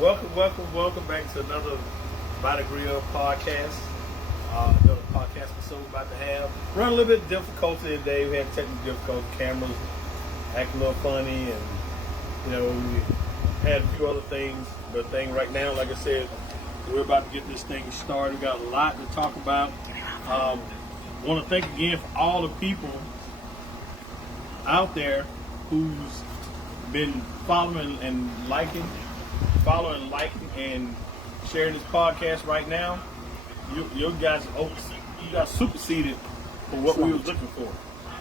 Welcome back to another By the Grill podcast. Another podcast episode we're about to have. Run a little bit of difficulty today. We had technical difficulty, cameras acting a little funny, and we had a few other things. But the thing right now, like I said, we're about to get this thing started. We got a lot to talk about. Want to thank again for all the people out there who's been following, liking, and sharing this podcast right now. You guys superseded for what we was looking for.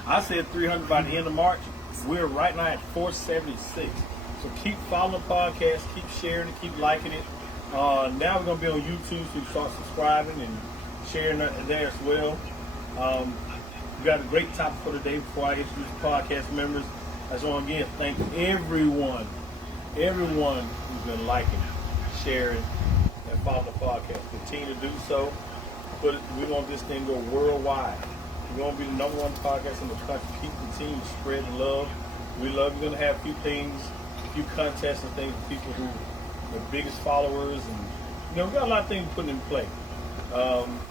I said 300 by the end of March. We're right now at 476. So keep following the podcast, keep sharing it, keep liking it. Now we're going to be on YouTube, so you start subscribing and sharing that there as well. We got a great topic for today. Before I introduce the podcast members, I just want to again thank everyone who's been liking, sharing, and following the podcast. Continue to do so. But we want this thing to go worldwide. We're going to be the number one podcast in the country. Continue to spread the love. We love. We're going to have a few things, a few contests and things with people who are the biggest followers, and we got a lot of things putting in play.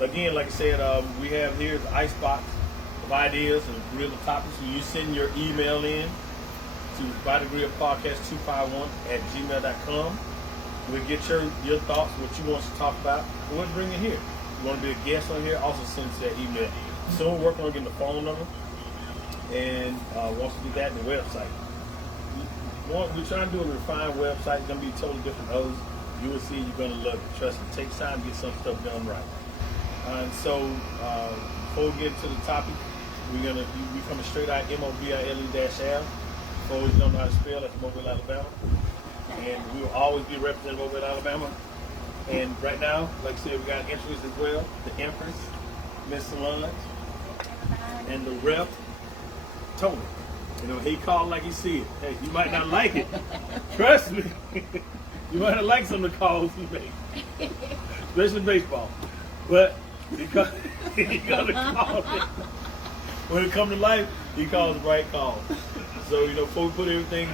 Again, like I said, we have here the icebox of ideas and real topics. So you send your email in to bythegrillpodcast251@gmail.com. We'll get your thoughts, what you want us to talk about, and we'll bring it here. You want to be a guest on here, also send us that email. Soon we're working on getting the phone number, and once we do that, the website. We're trying to do a refined website. It's going to be totally different than others. You will see, you're going to love it. Trust me, it takes time to get some stuff done right. And so, before we get into the topic, we coming straight out MOBILE-L. For those who don't know how to spell, that's Mobile, Alabama. And we will always be representing Mobile, Alabama. And right now, like I said, we got entries as well. The Empress, Miss Solange, and the Rep, Tony. He called like he see it. Hey, you might not like it. Trust me. You might not like some of the calls he made, especially baseball. But he gonna call it. When it comes to life, he calls the right call. So before we put everything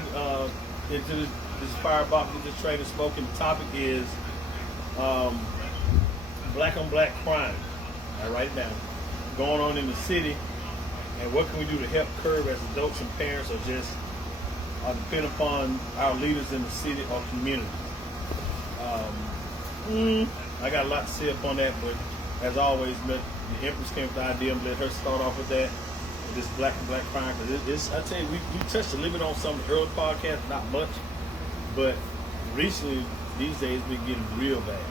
into this firebox, we just trying to smoke, and the topic is black on black crime. I write it down. Going on in the city, and what can we do to help curb as adults and parents, or just depend upon our leaders in the city or community. I got a lot to say upon that, but as always, the Empress came with the idea, and let her start off with that. This black and black crime. Because I tell you, we touched a little bit on some of the early podcasts, not much, but recently, these days, it's been getting real bad.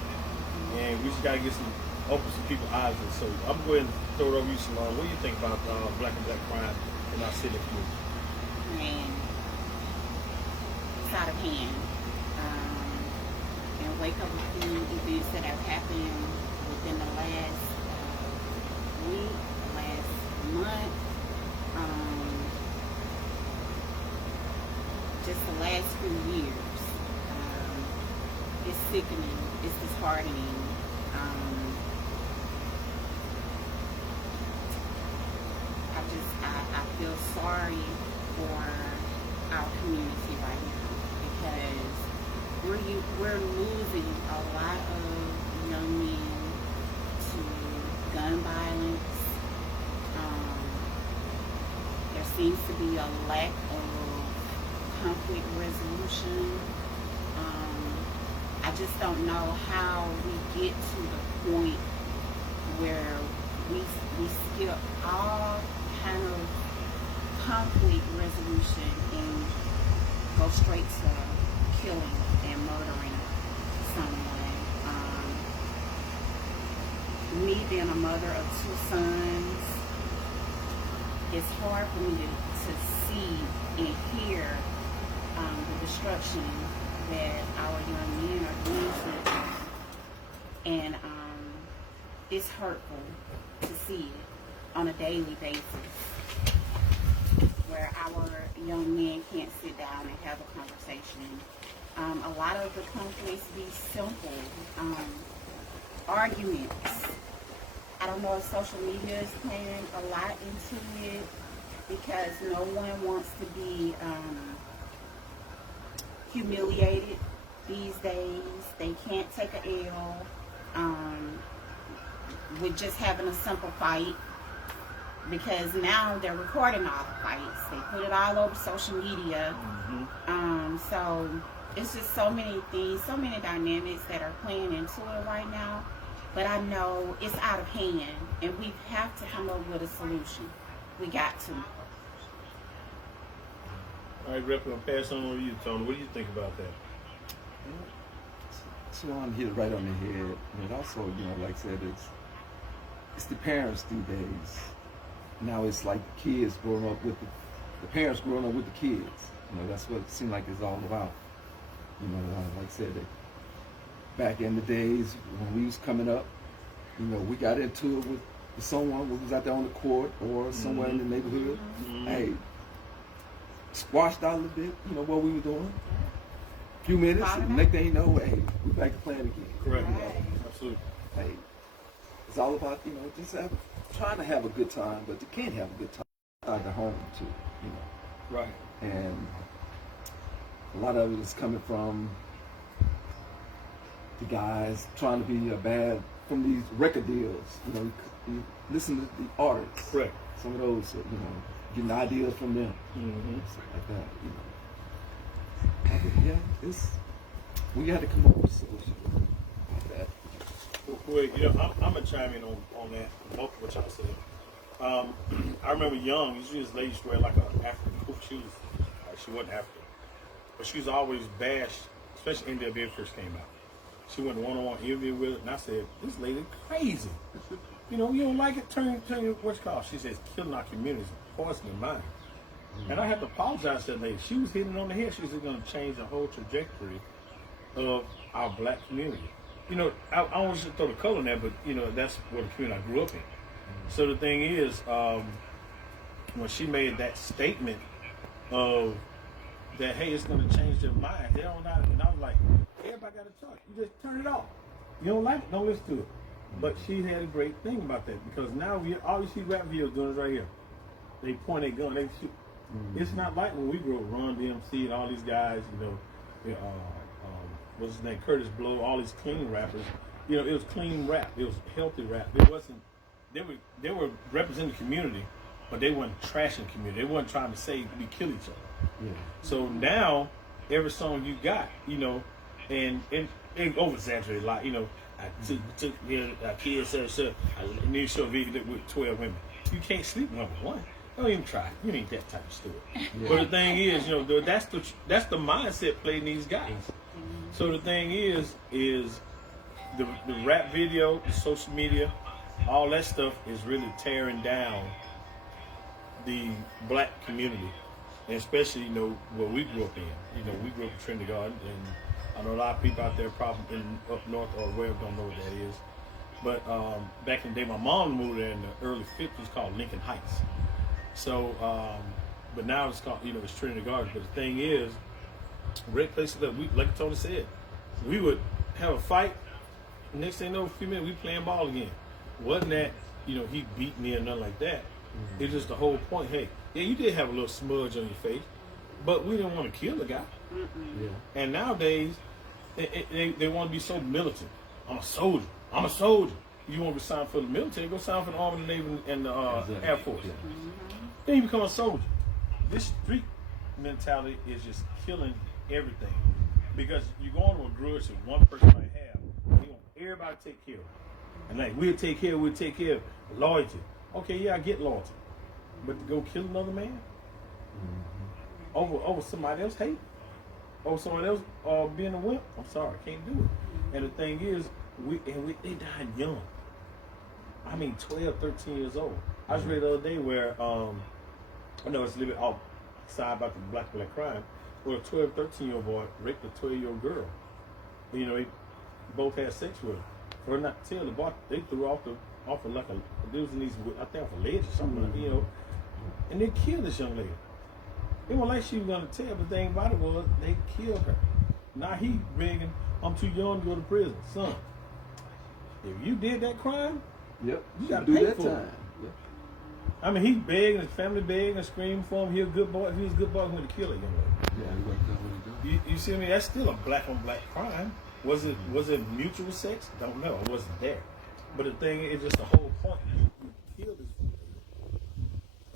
And we just got to open some people's eyes with it. So I'm going to throw it over you, Salon. What do you think about black and black crime in our city community? Man, it's out of hand. And wake up a few events that have happened within the last week, last month, just the last few years. It's sickening. It's disheartening. I feel sorry for our community right now, because we're losing a lot of young men to gun violence. There seems to be a lack of conflict resolution. I just don't know how we get to the point where we skip all kind of conflict resolution and go straight to killing and murdering someone. Me being a mother of two sons, it's hard for me to see and hear the destruction that our young men are doing to them. And it's hurtful to see it on a daily basis, where our young men can't sit down and have a conversation. A lot of the conflicts be simple arguments. I don't know if social media is playing a lot into it, because no one wants to be humiliated these days. They can't take a L with just having a simple fight, because now they're recording all the fights. They put it all over social media. So it's just so many things, so many dynamics that are playing into it right now. But I know it's out of hand, and we have to come up with a solution. We got to. All right, Rep, I'm going to pass on to you, Tony. What do you think about that? So I'm hit right on the head. And also, like I said, it's the parents these days. Now it's like the kids growing up with the parents growing up with the kids. That's what it seems like it's all about. Like I said, back in the days when we was coming up, we got into it with someone who was out there on the court or somewhere in the neighborhood. Hey, squashed out a little bit, what we were doing. A few minutes, and next thing you know, hey, we're back to playing again. Correct. Absolutely. Hey, it's all about, just trying to have a good time, but you can't have a good time outside the home too, Right. And a lot of it is coming from the guys trying to be bad from these record deals. You listen to the artists. Correct. Some of those, getting ideas from them. Stuff like that, Yeah, we got to come up with a solution like that. Well, I'm going to chime in on that, both of what y'all said. I remember young, usually this lady used to wear like an African hoop shoes. She wasn't African. But she was always bashed, especially in NWA first came out. She went one-on-one interview with it, and I said, this lady crazy. You don't like it, turn your what's called. She says, killing our communities, poisoning mine. And I had to apologize to that lady. She was hitting on the head. She was going to change the whole trajectory of our black community. I always throw the color in there, but that's where the community I grew up in. So the thing is, when she made that statement of that, hey, it's going to change their mind, they don't know. And I was like, everybody got a choice. You just turn it off. You don't like it, don't listen to it. But she had a great thing about that, because now all you see rap videos doing is right here. They point a gun, they shoot. It's not like when we grew up, Run DMC and all these guys, what's his name, Curtis Blow, all these clean rappers. It was clean rap. It was healthy rap. It wasn't. They were representing the community, but they weren't trashing the community. They weren't trying to say we kill each other. Yeah. So now every song you got, and oversaturated a lot. I took a kid said I need to show a video with 12 women. You can't sleep with one. Don't even try. You ain't that type of story. Yeah. But the thing is, that's the mindset playing these guys. So the thing is the rap video, the social media, all that stuff is really tearing down the black community, and especially where we grew up in. We grew up in Trinity Garden, and I know a lot of people out there probably up north or wherever don't know what that is. But back in the day, my mom moved there in the early 50s, called Lincoln Heights. So, but now it's called, it's Trinity Garden. But the thing is, great place to live. Like Tony said, we would have a fight. Next thing you know, a few minutes, we playing ball again. Wasn't that, he beat me or nothing like that. It's just the whole point. Hey, yeah, you did have a little smudge on your face, but we didn't want to kill the guy. Yeah. And nowadays, they want to be so militant. I'm a soldier. You want to sign for the military, go sign for the Army, the Navy, and the Air Force. Yeah. Then you become a soldier. This street mentality is just killing everything. Because you go into a grudge that one person might have, you want everybody to take care of it. And like, we'll take care of loyalty. Okay, yeah, I get loyalty. But to go kill another man? Over somebody else hate? Over somebody else being a wimp? I'm sorry, I can't do it. And the thing is, they died young. 12, 13 years old. I just read the other day where, I know it's a little bit outside about the black crime, where a 12, 13-year-old boy raped a 12-year-old girl. They both had sex with her. For her not to tell the boy, they threw her off of like there was in these, I think off a ledge or something, and they killed this young lady. It wasn't like she was going to tell, but the thing about it was they killed her. Now he begging, I'm too young to go to prison. Son, if you did that crime, yep, you got to do pay that for time. it. Yep. I mean, he's big and his family big and screamed for him. He a good boy. If he was a good boy, he would have killed a young lady. Yeah, he wasn't doing what he doing. You see me? That's still a black on black crime. Was it mutual sex? Don't know. It wasn't there. But the thing is, just the whole point is you killed this lady,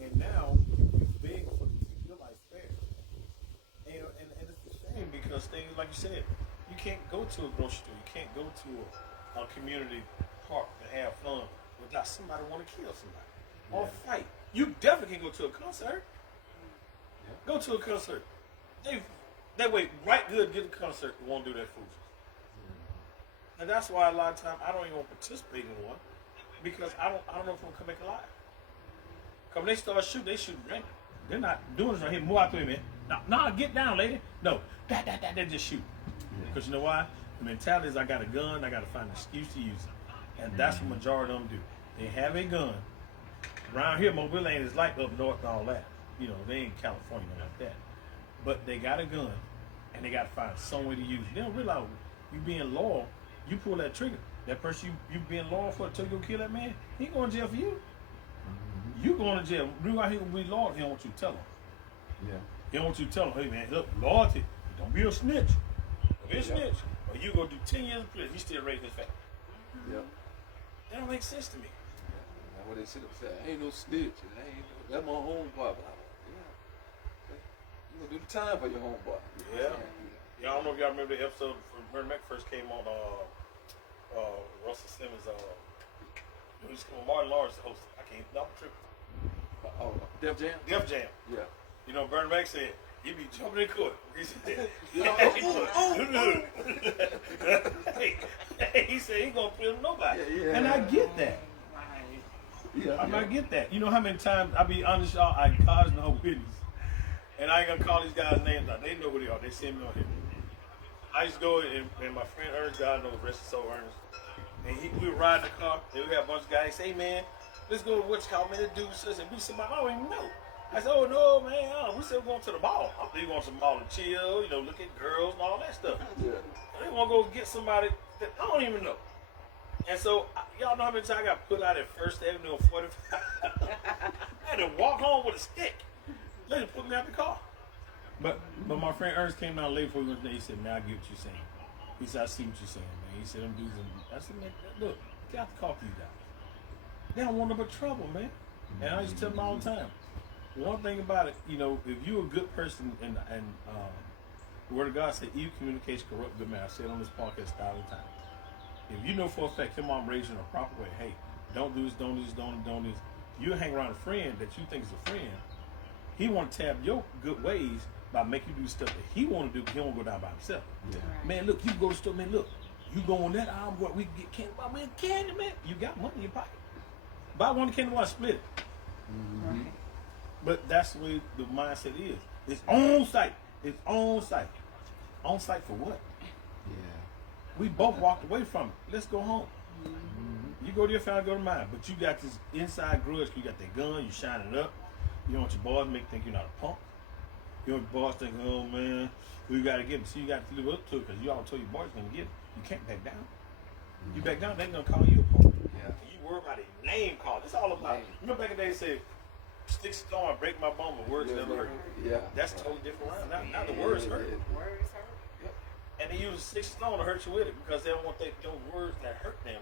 and now you beg for to keep your life fair. And it's a shame because things like you said, you can't go to a grocery store, you can't go to a community park and have fun without somebody want to kill somebody or fight. You definitely can go to a concert. Go to a concert. They wait right good to get a concert and won't do that foolishness. And that's why a lot of times I don't even participate in one because I don't know if I'm gonna come back alive. Cause when they start shooting, they shoot random. They're not doing this right here. Move out 3 minutes. No, get down, lady. No, they just shoot. Because you know why? The mentality is I got a gun, I got to find an excuse to use it. And that's what majority of them do. They have a gun. Around here, Mobile ain't is like up north and all that. You know, they ain't California like that. But they got a gun, and they got to find some way to use it. They don't realize you being loyal, you pull that trigger. That person you being loyal for until you go kill that man, he ain't going to jail for you. You going to jail. The reason why he will be loyal, he don't want you to tell him. Yeah. He don't want you to tell him, hey man, look, loyalty, don't be a snitch. Don't be a snitch. Or you go do 10 years in prison, he still raising his family. Yeah. That don't make sense to me. That's what they sit up and say, I ain't no snitch. That's my homeboy. Yeah. You gonna do the time for your homeboy. Yeah. Yeah, I don't know if y'all remember the episode when Bernie Mac first came on Russell Simmons. He was Martin Lawrence the host. I can't. I'm tripping. Def Jam? Def Jam. Yeah. You know, Bernie Mac said he be jumping in court. He said, he said he gonna prison nobody. Yeah. And I get that. Yeah. I get that. You know how many times I be honest, y'all, I cause no witness. And I ain't gonna call these guys names out. They know who they are. They send me on here. I used to go and my friend Ernest, God knows, rest is so Ernest. And we would ride in the car, and we have a bunch of guys say, hey man, let's go to what's called, man, this dude says, and we somebody I don't even know. I said, oh no, man, we said we're going to the mall. I think we're going to the mall to chill, you know, look at girls and all that stuff. Yeah. They want to go get somebody that I don't even know. And so, y'all know how many times I got put out at First Avenue on 45? I had to walk home with a stick. They just put me out the car. But my friend Ernest came down late before we went there. He said, man, I get what you're saying. He said, I see what you're saying, man. He said, them dudes, I said, man, look, get out the car for you guys. They don't want no but trouble, man. And I used to tell them all the time. One thing about it, you know, if you're a good person, and the Word of God said, evil communication corrupt good man. I said on this podcast 1,000 times. If you know for a fact your mom raised you in a proper way, hey, don't do this, don't do this, don't do this. You hang around a friend that you think is a friend. He want to tap your good ways by making you do stuff that he want to do. He don't go down by himself. Yeah. Man, look, you go to the store, man, look, you go on that arm, what we get candy bar, man, candy, man. You got money in your pocket. Buy one candy bar, split it. Mm-hmm. Right. But that's the way the mindset is. It's on site. It's on site. On site for what? Yeah. We both walked away from it. Let's go home. Mm-hmm. You go to your family, go to mine. But you got this inside grudge. You got that gun. You shining it up. You don't want your boys to think you're not a punk. You don't want your boys think, oh man, we got to get him. So you got to live up to it because you all told your boys going to get him. You can't back down. You back down, they're going to call you a punk. Yeah. You worry about a name call. It's all about. Remember back in the day, they said, stick stone, break my bone, but words never hurt. Yeah. That's totally different round. Now the words hurt. Words hurt. And they use 6 stone to hurt you with it because they don't want those words that hurt them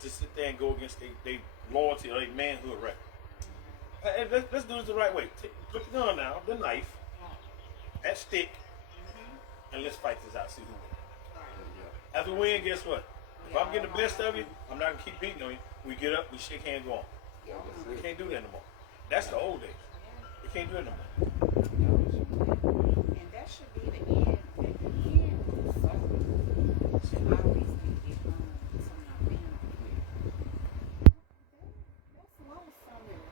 to sit there and go against their loyalty or their manhood record. Hey, let's do this the right way. Put the gun down, the knife, that stick, and let's fight this out, see who wins. After we win, guess what? If I'm getting the best of you, I'm not going to keep beating on you. We get up, we shake hands, go on. We can't do that no more. That's the old days. We can't do it no more. And that should be the end. At the end of the soul should always be get home to my family. That's lost somewhere.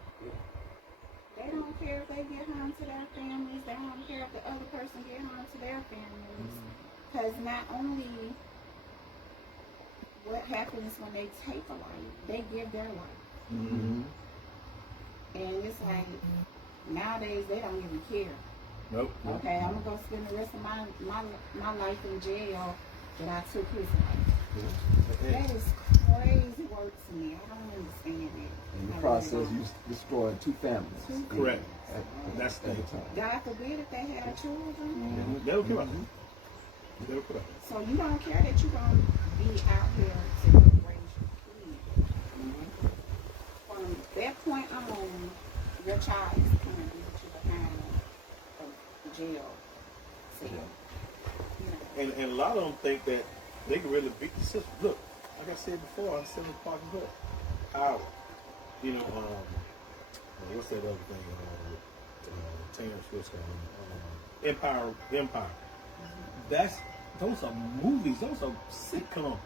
They don't care if they get home to their families. They don't care if the other person get home to their families. Because not only what happens when they take a life, they give their life. Mm-hmm. And it's like, nowadays they don't even care. Nope. Okay, I'm gonna go spend the rest of my life in jail that I took his life. That is crazy work to me. I don't understand it. In the I process, really you destroyed 2 families. Correct. At That's the time. God forbid if they had children. They'll come out. They'll come out. So you don't care that you're going to be out here to help raise your kids. From that point on, your child is going to be behind a jail cell. You know. And a lot of them think that they can really beat the system. Look, like I said before, I'm selling Parking Hood. Power. You know, what's that other thing? Taylor Swift's Empire. Those are movies. Those are sitcoms.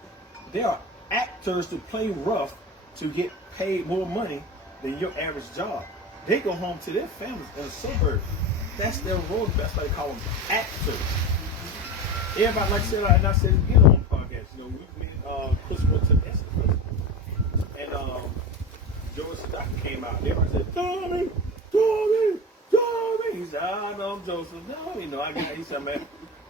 They are actors to play rough to get paid more money than your average job. They go home to their families in the suburbs. That's their role. That's why they call them actors. Everybody, like I said, and I said it again on the podcast. You know, we Chris went to the Essence and George Stockton came out. Everybody said, Tommy. He said, I know I'm Joseph. No, you know, he said, man,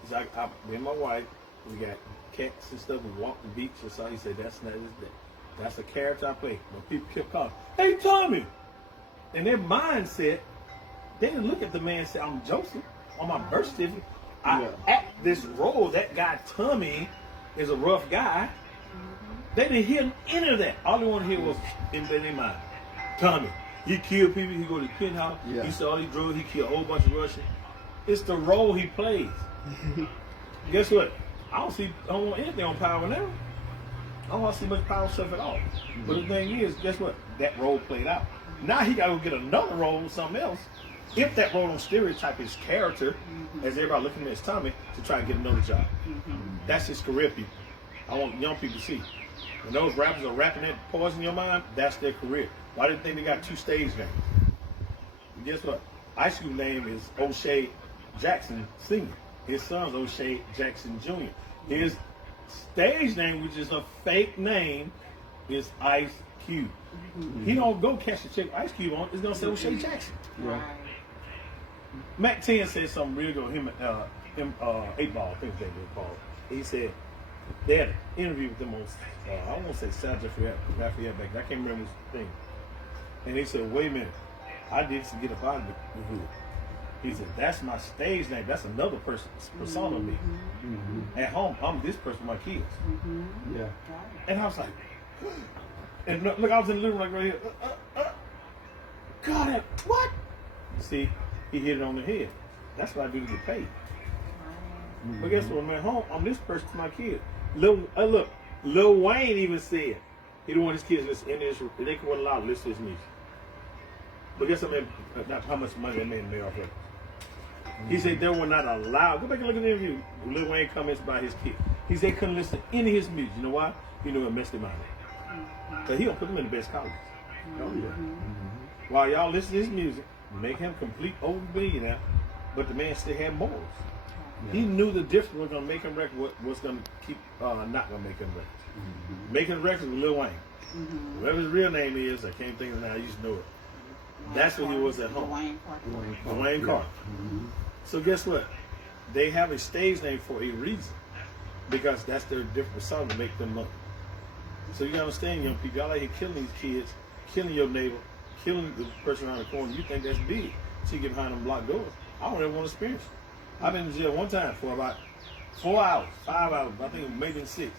he said, me and my wife, we got cats and stuff. We walk the beach or so. He said, that's a character I play. When people kept calling, hey, Tommy. And their mindset, they didn't look at the man and say, I'm Joseph on my birth certificate. I act this role. That guy, Tommy, is a rough guy. They didn't hear any of that. All they wanted to hear was in their mind, Tommy. He killed people. He go to the penthouse. Yeah. He saw all these drugs. He killed a whole bunch of Russians. It's the role he plays. Guess what? I don't want anything on Power now. I don't want to see much Power stuff at all. But the thing is, guess what? That role played out. Now he got to go get another role with something else. If that role don't stereotype his character, as everybody looking at his Tommy, to try to get another job. That's his career, people. I want young people to see. When those rappers are rapping that poison in your mind, that's their career. Why do you think they got 2 stage names? And guess what? Ice Cube's name is O'Shea Jackson Sr. His son's O'Shea Jackson Jr. His stage name, which is a fake name, is Ice Cube. He don't go catch the check Ice Cube on. It's gonna say O'Shea Jackson. Right. Mac 10 said something real good. Him 8 Ball, I think they were called. He said they had an interview with them on, I don't want to say Saturday Lafayette back then. I can't remember his thing. And he said, wait a minute, I did this to get up out of the hood. He said, that's my stage name. That's another person's persona of me. At home, I'm this person with my kids. Yeah. And I was like, and look, I was in the living room like right here. God, what? See, he hit it on the head. That's what I do to get paid. But guess what? When I'm at home, I'm this person to my kids. Look, Lil Wayne even said he don't want his kids to listen in this. They couldn't allow to listen to his music. But guess not how much money that man made off of it. He said they were not allowed. Go back and look at the interview. Lil Wayne comments about his kids. He said they couldn't listen to any of his music. You know why? He knew it messed them out. Because he don't put them in the best colleges. Oh, yeah. While y'all listen to his music, make him complete over billionaire, but the man still had morals. Yeah. He knew the difference was going to make him record, what's going to keep, not going to make him record. Making records with Lil Wayne. Whatever his real name is, I can't think of it now, I used to know it. That's what he was at home. Dwayne Carter. So guess what? They have a stage name for a reason. Because that's their different persona to make them money. So you gotta understand, young people, y'all out here killing these kids, killing your neighbor, killing the person around the corner. You think that's big. So you get behind them blocked doors. I don't ever want to experience it. I've been in jail one time for about 4 hours, 5 hours, I think it was maybe 6.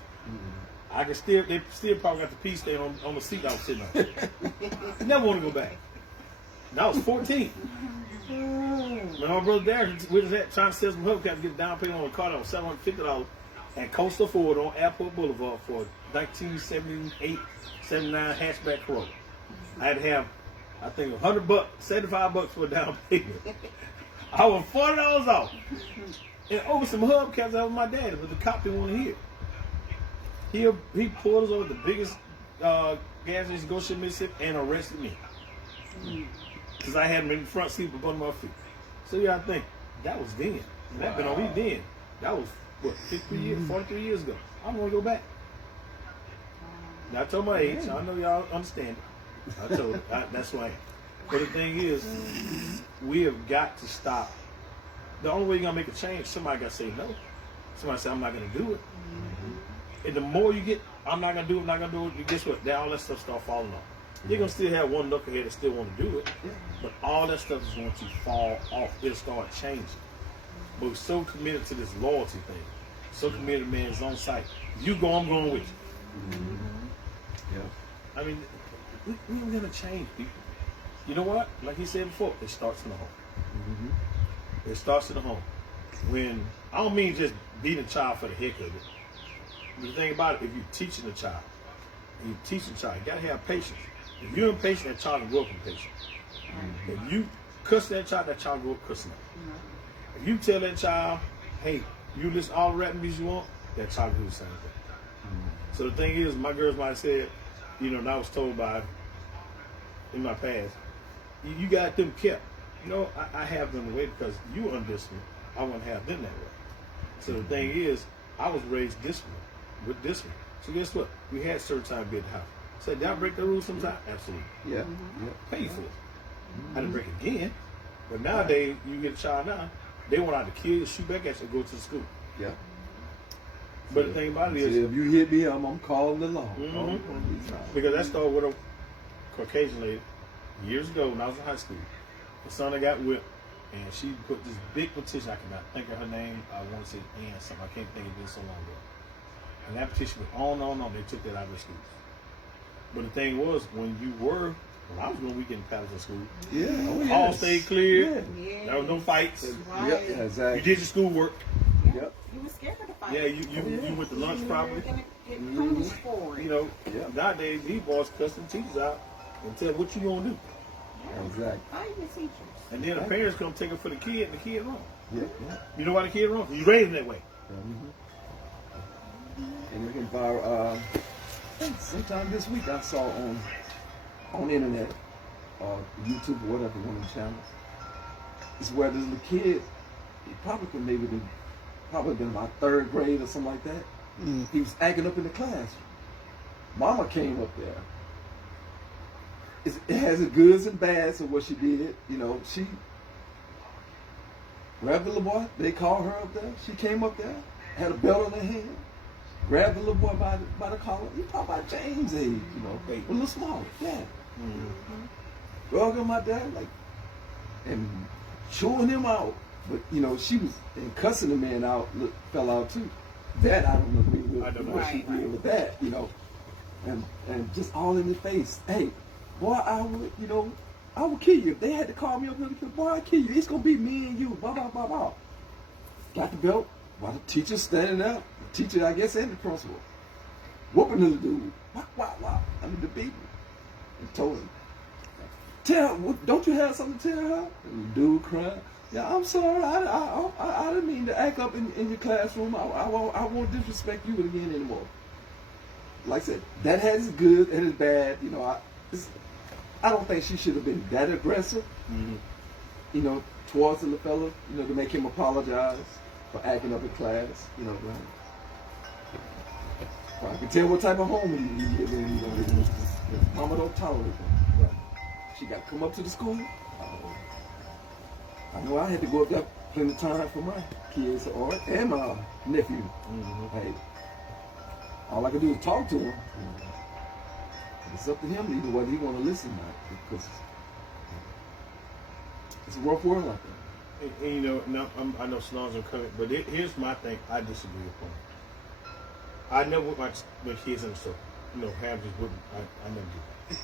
I can still, they still probably got the pee stain on the seat I was sitting on. I never want to go back. And I was 14. When my brother Darren was at trying to sell some hubcaps to get a down payment on a car that was $750 at Coastal Ford on Airport Boulevard for 1978, 79 hatchback Corolla. I had to have, I think, $100, $75 for a down payment. I was $40 off. And over some hubcaps that was my daddy, but the cop didn't want to hear. He pulled us over the biggest gas station in Goshen, Mississippi, and arrested me. Because I had him in the front seat with both of my feet. So you gotta think, that was then. And that been on me then. That was, what, 43 years ago. I don't want to go back. Now, I told my age. I know y'all understand it. I told it. That's why. But the thing is, we have got to stop. The only way you're going to make a change, somebody got to say no. Somebody say, I'm not going to do it. And the more you get I'm not gonna do it. I'm not gonna do it. Guess what? Then all that stuff start falling off. You're gonna still have one knucklehead that still want to do it, but all that stuff is going to fall off. It'll start changing. But we're so committed to this loyalty thing, so committed to man's own sight. You go, I'm going with you. Yeah. I mean, we ain't gonna change people. You know what? Like he said before, it starts in the home. It starts in the home. When I don't mean just beating a child for the heck of it. But the thing about it, if you're teaching a child, you gotta have patience. If you're impatient, that child will grow up impatient. If you cuss that child will grow up cussing. If you tell that child, hey, you listen to all the rap music you want, that child will do the same thing. So the thing is, my girls might have said, you know, and I was told by, in my past, you got them kept. You know, I have them away because you were undisciplined. I wouldn't have them that way. So the thing is, I was raised disciplined, with discipline. So guess what? We had certain time to be at the house. So did I break the rules sometimes? Absolutely. Yeah. Pay for it. I didn't break it again. But nowadays, you get a child now, they want out to kill you, shoot back at you, and go to the school. Yeah. But the thing about it is, if you hit me, I'm calling the law. because that started with a Caucasian lady years ago when I was in high school. The son that got whipped, and she put this big petition. I cannot think of her name. I want to say Ann something. I can't think of it so long ago. And that petition was on and on. They took that out of the schools. But the thing was, when I was doing weekend paddles in school, all stayed clear. Yeah. There was no fights. Right. Yep, exactly. You did your schoolwork. Yep. You were scared to fight. Yeah, you went to lunch probably. You were going to get punished for it. You know, Yeah. nowadays these boys cussing teachers out and tell what you gonna do. Exactly. Fight your teachers. And then the parents come take it for the kid, and the kid wrong. Yeah. You know why the kid wrong? You raised him that way. And you can borrow. Sometime this week I saw on the internet, YouTube or whatever, one of the channels. It's where this little kid, he probably could probably been about 3rd grade or something like that. He was acting up in the classroom. Mama came up there. It has its goods and bads of what she did. You know, she grabbed the little boy. They called her up there. She came up there, had a belt in her hand, grabbed the little boy by the collar. He probably about James' age, you know, a little smaller. Yeah. Drug him out there, like, and chewing him out. But, you know, she was, and cussing the man out, fell out too. That I don't agree with. I don't know. What she did with that, you know. And just all in the face. Hey, boy, I would kill you. If they had to call me up here, boy, I'd kill you. It's going to be me and you. Blah, blah, blah, blah. Got the belt. While the teacher standing up. The teacher, I guess, and the principal. Whooping the dude. Wow. I mean, the baby. And told him, don't you have something to tell her? And the dude cried. Yeah, I'm sorry. I didn't mean to act up in your classroom. I won't disrespect you again anymore. Like I said, that has its good and its bad. You know, I don't think she should have been that aggressive. You know, towards the fella. You know, to make him apologize for acting up in class. You know, I can tell what type of home he live in. You know, his mama don't tolerate him. Right. She got to come up to the school. I know I had to go up there plenty of time for my kids and my nephew. Hey, all I could do is talk to him. It's up to him either whether he want to listen or not, because it's a rough world out there. And you know, now, I know Snarls are coming, but here's my thing. I disagree upon. I never put my kids in the circle. You know, have just wouldn't. I never do.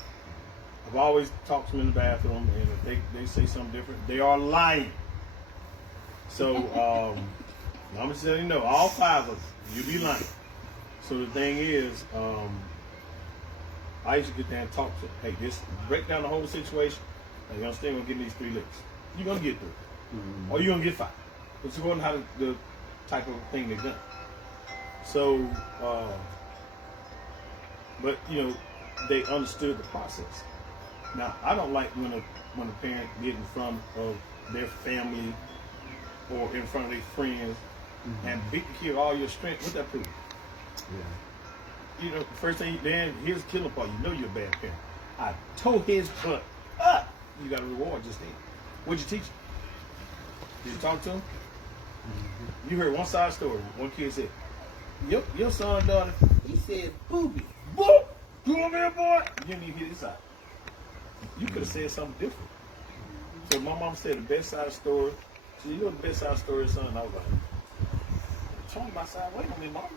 I've always talked to them in the bathroom, and if they say something different, they are lying. So I'm just letting you know, all 5 of us, you be lying. So the thing is, I used to get there and talk to them. Hey, this break down the whole situation. And you understand, we're getting these 3 licks. You're gonna get through it, or you're gonna get 5. It's according to how the type of thing they've done. So, but you know, they understood the process. Now, I don't like when a parent get in front of their family or in front of their friends and beat the kid with all your strength. What that prove? Yeah. You know, first thing, then here's the killing part. You know you're a bad parent. I tore his butt up. You got a reward just then. What'd you teach him? Did you talk to him? You heard one side story. One kid said, Your son, daughter, he said, booby. Boop! Come over here, boy. You didn't even hear this side. You could have said something different. So my mom said the best side of the story. She said, you know the best side of the story, son? And I was like, told my side, wait a minute, mom.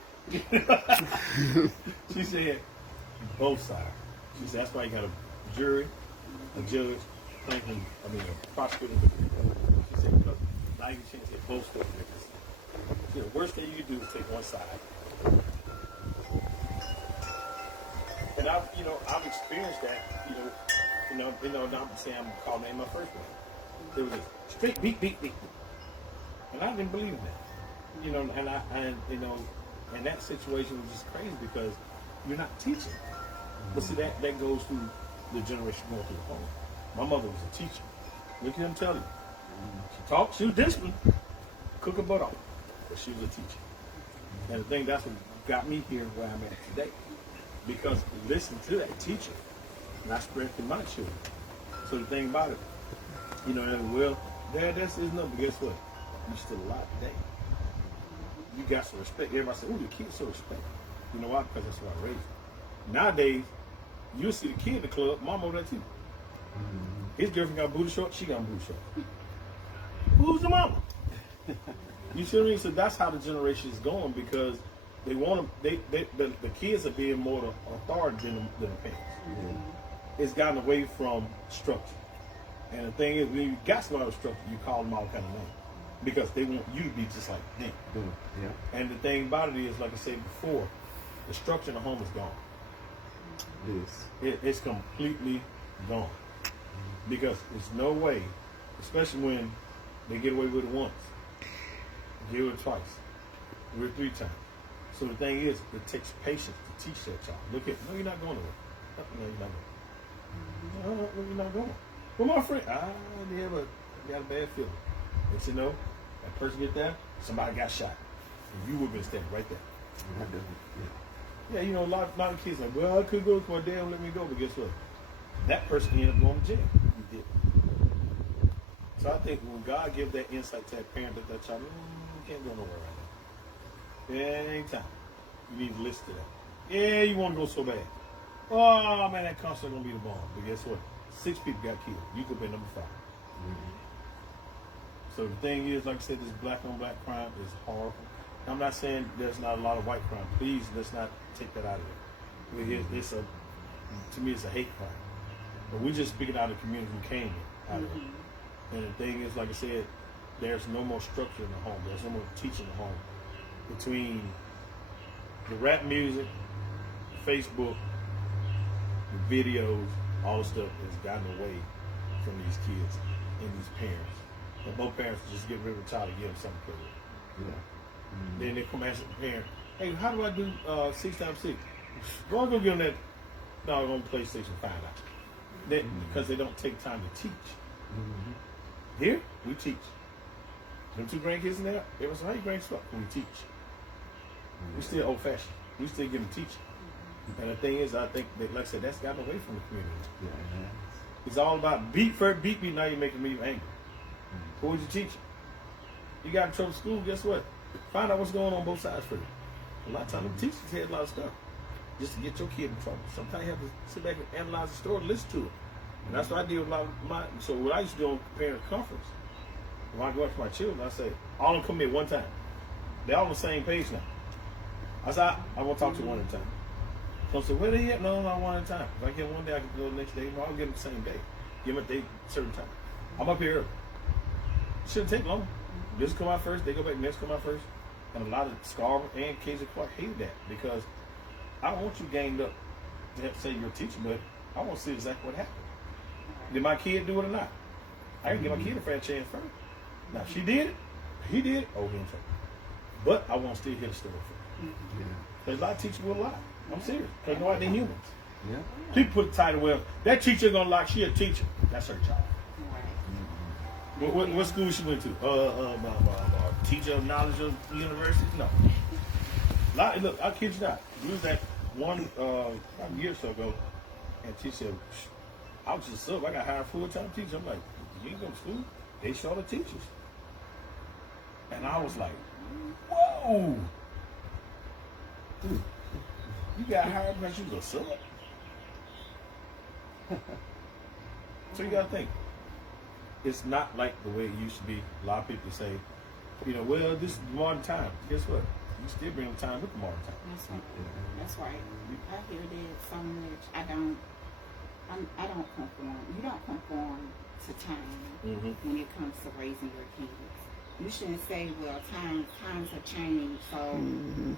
She said, both sides. She said, that's why you got a jury, a judge, a prosecutor. She said, because now you can chance that both stuff. She said, the worst thing you can do is take one side. And I've experienced that, now I'm saying I'm calling name my first one. There was a straight beat. And I didn't believe in that. And that situation was just crazy because you're not teaching. But see, that goes through the generation going through the home. My mother was a teacher. Look at him tell you. She talked, she was disciplined, cook her butt off. But she was a teacher. And the thing that's what got me here where I'm at today. Because listen to that teacher, and I spread to my children. So the thing about it, well, Dad, that's is no, but guess what? You're still alive today. You got some respect. Everybody said, oh, the kid's so respect. You know why? Because that's what I raised them. Nowadays, you'll see the kid in the club, mom over there too. His girlfriend got booty shorts, she got booty shorts. Who's the mama? You see what I mean? So that's how the generation is going because they want to. The kids are being more the authority than the parents. It's gotten away from structure. And the thing is, when you got somebody with structure, you call them all kind of names because they want you to be just like them. Yeah. And the thing about it is, like I said before, the structure in the home is gone. It's completely gone because there's no way, especially when they get away with it once, get away with it twice, do it 3 times. So the thing is, it takes patience to teach that child. Look at, no, you're not going nowhere. No, you're not going. No, you're not going. Well, my friend, they got a bad feeling. But that person get there, somebody got shot. And you would have been standing right there. Yeah, a lot of kids are like, well, I could go because my dad won't let me go. But guess what? That person ended up going to jail. You did. So I think when God gives that insight to that parent, that child, you can't go nowhere right now. Yeah, anytime. You need to listen to that. Yeah, you want to go so bad. Oh, man, that concert going to be the bomb. But guess what? 6 people got killed. You could be number 5. So the thing is, like I said, this black on black crime is horrible. I'm not saying there's not a lot of white crime. Please, let's not take that out of it. To me, it's a hate crime. But we're just speaking out of the community who came out of it. And the thing is, like I said, there's no more structure in the home. There's no more teaching in the home. Between the rap music, Facebook, the videos, all the stuff has gotten away from these kids and these parents. And both parents just get rid of the child and give them something to play with. Then they come ask the parent, hey, how do I do 6x6? Go and go get on that doggone PlayStation 5 out. Because they don't take time to teach. Here, we teach. Them 2 grandkids in there, they was how you grandkids up when we teach. We still old fashioned. We still give them teaching. And the thing is, I think that, like I said, that's gotten away from the community. It's all about beat first, beat me, now you're making me angry. What was your teacher? You got in trouble in school, guess what? Find out what's going on both sides for you. A lot of times, the teachers had a lot of stuff just to get your kid in trouble. Sometimes you have to sit back and analyze the story and listen to it. And that's what I did with a lot of my. So what I used to do on parent conference, when I go up to my children, I say, all of them come here one time. They're all on the same page now. I said, I want to talk to one at a time. So I said, where they at? No, one at a time. If I get one day, I can go the next day. No, I'll get them the same day. Give them a day, certain time. I'm up here early. Shouldn't take long. This come out first, they go back, next come out first. And a lot of Scarborough and Casey Clark hate that because I don't want you ganged up to have to say you're a teacher, but I want to see exactly what happened. Did my kid do it or not? I can give my kid a fair chance first. Now, if she did it, he did it, he in trouble. But I want to still hear the story first. Because a lot of teachers will lie. I'm serious. Because nobody, they're humans. People put the title, well, that teacher going to lie, she a teacher. That's her child. What school she went to? Teacher of Knowledge of University? No. Look, I kid you not. We was at one about a year or so ago, and she said, I was just sub. I got hired full-time teacher. I'm like, you ain't go to school? They short of teachers. And I was like, whoa. You got hired because you was a sub. So you gotta think. It's not like the way it used to be. A lot of people say, well, this is modern time. Guess what? You still bring the time with the modern time. That's right. That's right. I hear that so much. I don't conform. You don't conform to time when it comes to raising your kids. You shouldn't say, well, times have changed, so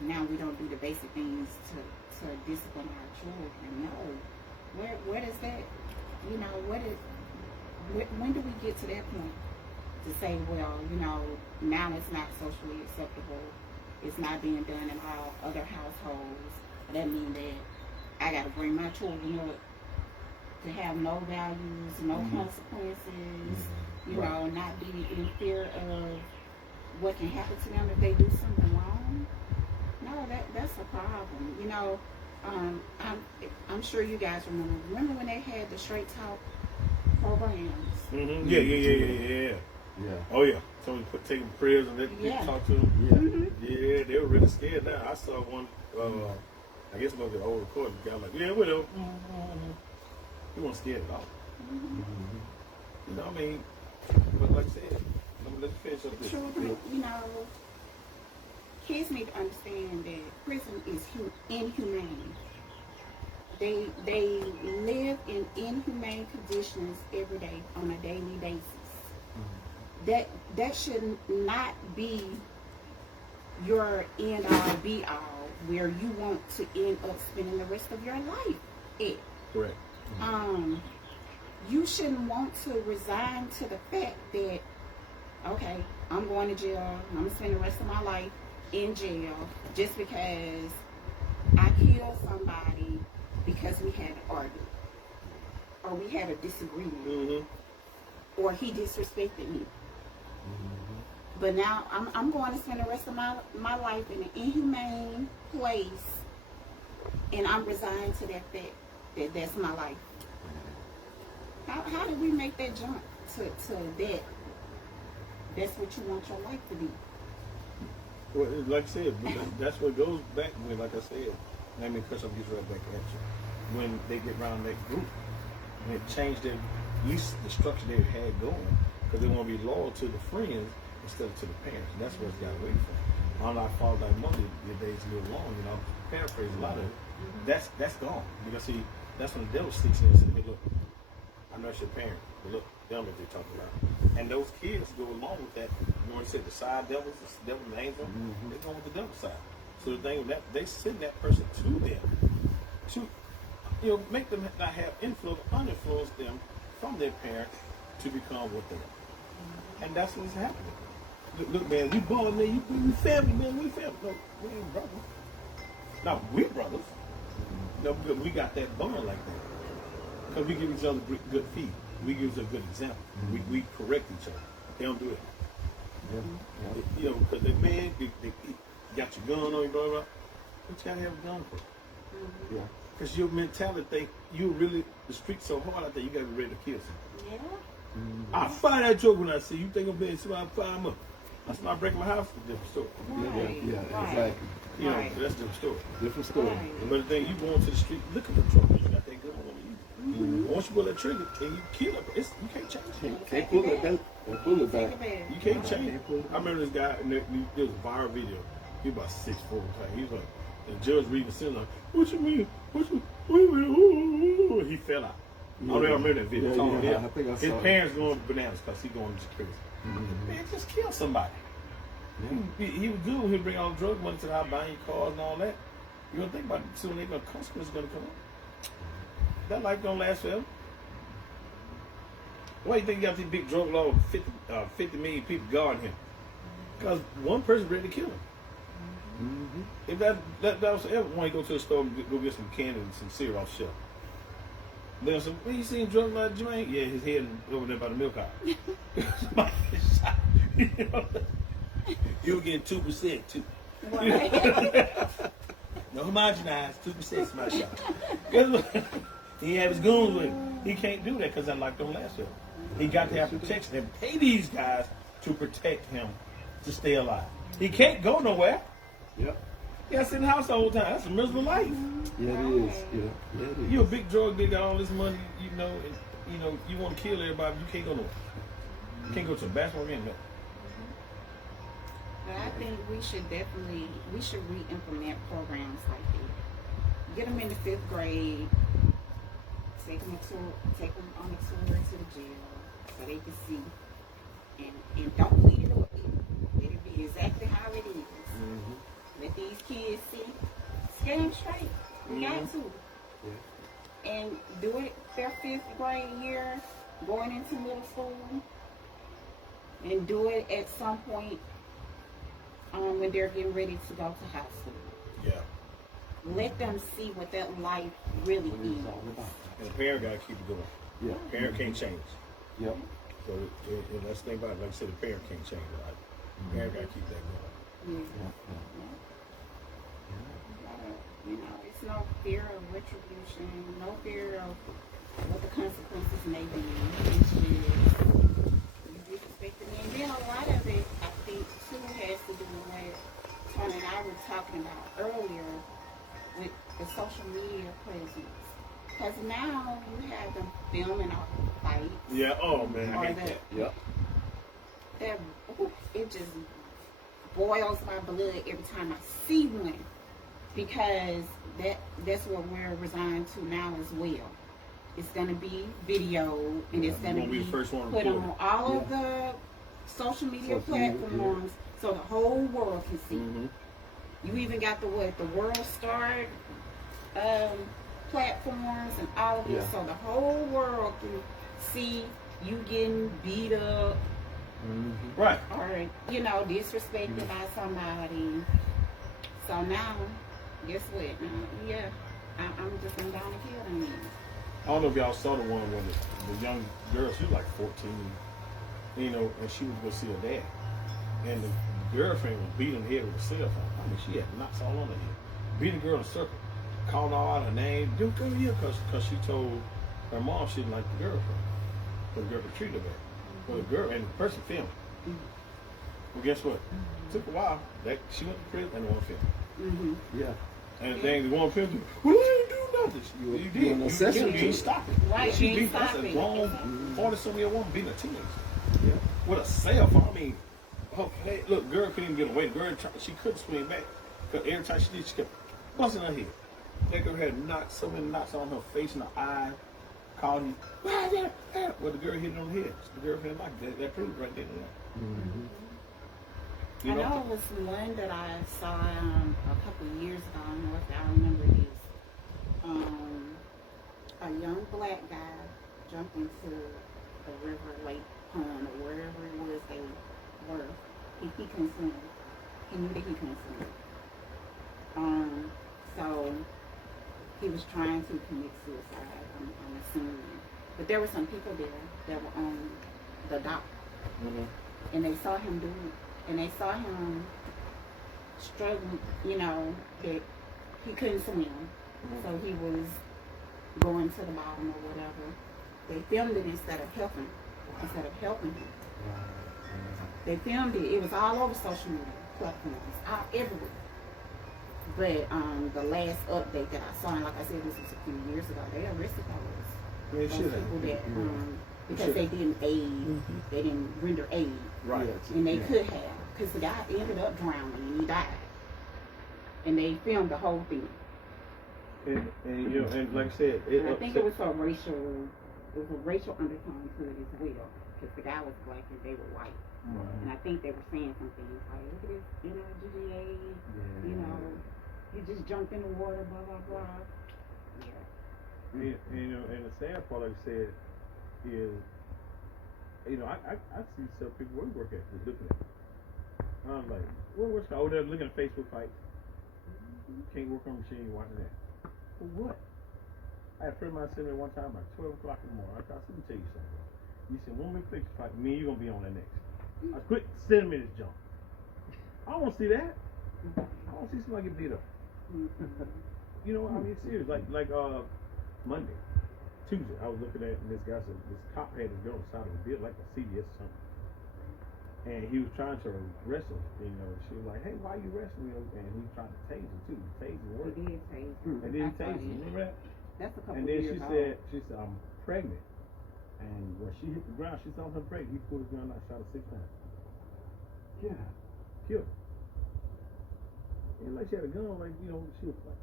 now we don't do the basic things to discipline our children. No. Where is that? When do we get to that point to say, well, now it's not socially acceptable, it's not being done in all other households. That means that I got to bring my children up to have no values, no consequences, not be in fear of what can happen to them if they do something wrong. No, that's a problem. I'm sure you guys remember when they had the Straight Talk programs. Yeah. Oh yeah. Someone taking prayers and let people talk to them. Yeah, they were really scared now. I saw one. I guess one of the old recording guy like, yeah, whatever. He wasn't scared at all. I mean, but like I said, let's finish up this. Children, kids need to understand that prison is inhumane. They live in inhumane conditions every day on a daily basis. That should not be your end all be all where you want to end up spending the rest of your life. Correct. You shouldn't want to resign to the fact that, okay, I'm going to jail, I'm going to spend the rest of my life in jail just because I killed somebody because we had an argument or we had a disagreement or he disrespected me. But now I'm going to spend the rest of my life in an inhumane place, and I'm resigned to that fact that that's my life. How did we make that jump to that? That's what you want your life to be. Well, like I said, that's what goes back when, like I said, I mean, because I'm getting right back at you. When they get around that group, and it changed their, at least the structure they had going, because they want to be loyal to the friends instead of to the parents. And that's what it's got away from. Unlike Father Like Mother, your days live long, paraphrase a lot of it. That's gone. Because see, that's when the devil sticks in and says, hey, look, I'm not your parent, but look, they don't know what they're talking about. And those kids go along with that. You know what I said, the side devils, the devil and the angel, they go with the devil side. So the thing that they send that person to them to make them not have influence, uninfluence them from their parents to become what they are. And that's what's happening. Look, man, we ballin', man, we family, man, we family. No, we ain't brothers. Now, we're brothers. No, because we got that bond like that. Because we give each other good feed. We give each other a good example. We correct each other. They don't do it. Because they got your gun on you, blah, blah. What you gotta have a gun for? Because your mentality, the street's so hard out there, you gotta be ready to kill somebody. I fire that joke when I see you think I'm being somebody fire him up. I start breaking my house, it's a different story. Exactly. So that's a different story. Different story. Right. But the thing, you go into the street looking for trouble. You got that gun on you. Once you pull that trigger and you kill it, you can't change it. Can't pull it back. Can't pull it back. You can't change it. I remember this guy, and there was a viral video. He was about 6'4". He was like, the judge reading the sentence like, what you mean? Wait a minute. He fell out. I don't remember that video. I think I saw his parents going bananas because he going to prison. Man, just kill somebody. He was good when he bring all the drug money to the house, buying cars and all that. You don't think about it, soon they're going to consequences going to come up. That life don't last forever. Why do you think you got these big drug laws, 50 million people guarding him? Because one person ready to kill him. If that was ever when he go to the store and go get some candy and some cereal off the shelf. Then some, well, you seen drug like Jermaine? Yeah, his head over there by the milk aisle. Somebody shot. You were getting 2% too. No homogenized, 2% somebody shot. He have his goons with him. He can't do that because that life don't last forever. He got to have protection and pay these guys to protect him to stay alive. He can't go nowhere. Yep. Yeah, I sit in the house the whole time. That's a miserable life. Yeah, it is. Yeah, it is. You a big drug dealer, got all this money, you know, and you know you want to kill everybody. But you can't go nowhere. You can't go to a basketball game. No. But I think we should re-implement programs like that. Get them in the 5th grade. Take them on a tour to the jail so they can see. And don't leave it up there. Let it be exactly how it is. Let these kids see. Scare them straight. We got to. Yeah. And do it their 5th grade year, going into middle school. And do it at some point when they're getting ready to go to high school. Yeah. Let them see what that life really What it's is. all about. And the parent got to keep it going. Yeah. The parent can't change. Yep. So and let's think about it. Like I said, the parent can't change it. Right? The parent got to keep that going. Yeah. You know, it's no fear of retribution, no fear of what the consequences may be. It's just you disrespecting me. And then a lot of it, I think, too, has to do with what Tony and I were talking about earlier with the social media presence. Because now you have them filming all the fights. Yeah. Oh man, Or I hate the, that. Yep. it just boils my blood every time I see one, because that's what we're resigned to now as well. It's gonna be video, and it's gonna be the first one put recorded. on all of the social media Social media, platforms, so the whole world can see. Mm-hmm. You even got the World Star platforms and all of this, Yeah. so the whole world can see you getting beat up Right. or, you know, disrespected by somebody. So now, guess what? Yeah, I'm just going down the hill and I don't know if y'all saw the one when the young girl, she was like 14, you know, and she was going to see her dad. And the girlfriend was beating her head with a cell phone. I mean, she had knots all on her head. Beating the girl in a circle. Calling her out her name. Don't come here, because she told her mom she didn't like the girlfriend. But the girlfriend treated her bad. Well, the girl, and the person filmed. Well, guess what? It took a while. She went to prison and the one filmed. Yeah. And the thing, the one filmed, well, you didn't do nothing. You You an did. accessory You to didn't it. stop it. Right, She you ain't beat, that's stop a it. grown 40-some-year woman beating a teenager. Yeah. With a cell phone. I mean, okay, look, girl couldn't even get away. The girl, she couldn't swing back. Because every time she did, she kept busting her head. That girl had knots, so many knots on her face and her eye. Calling you, why is that? Well, the girl hit it on the head. The girlfriend knocked it. That proved right there. You I know it was one that I saw a couple of years ago. I don't know if I remember this. A young black guy jumped into the river, lake, pond, or wherever it was they were. He couldn't swim. He knew that he couldn't swim. So he was trying to commit suicide, I'm assuming. But there were some people there that were on the dock. And they saw him do it. And they saw him struggling, you know, that he couldn't swim. So he was going to the bottom or whatever. They filmed it instead of helping him. They filmed it. It was all over social media platforms, all everywhere. But the last update that I saw, and like I said, this was a few years ago, they arrested those people that because they didn't aid, they didn't render aid, Right. and they could have, because the guy ended up drowning and he died, and they filmed the whole thing. And you know, and like I said, And I think it was a racial undertone to it as well, because the guy was black and they were white. And I think they were saying something like, look at this, you know, GGA, you know, he just jumped in the water, blah, blah, blah. Yeah. And, you know, and the sad part, like I said, is, you know, I see some people where we work at just looking at it. I'm like, what's over there looking at Facebook fights? You can't work on a machine watching that. For what? I had a friend of mine sitting there one time about 12 o'clock in the morning. I said, let me tell you something. He said, when we fix the fight, me and you going to be on that next. I said, quit sending me this junk. I don't want to see that. I want to see somebody get beat up. You know, I mean, it's serious. Like Monday, Tuesday, I was looking at, and this guy said, this cop had his girl on the side of a building, like a CVS or something. And he was trying to wrestle, you know. She was like, "Hey, why you wrestling?" And he was trying to tase her too. Tasing worked. He did tase. And then he tased her. Remember that? That's a couple And then years she said, "I'm pregnant." And when she hit the ground, she saw her pregnant. He pulled the gun out, shot her 6 times. Yeah. Killed her. And like she had a gun, like, you know, she was like,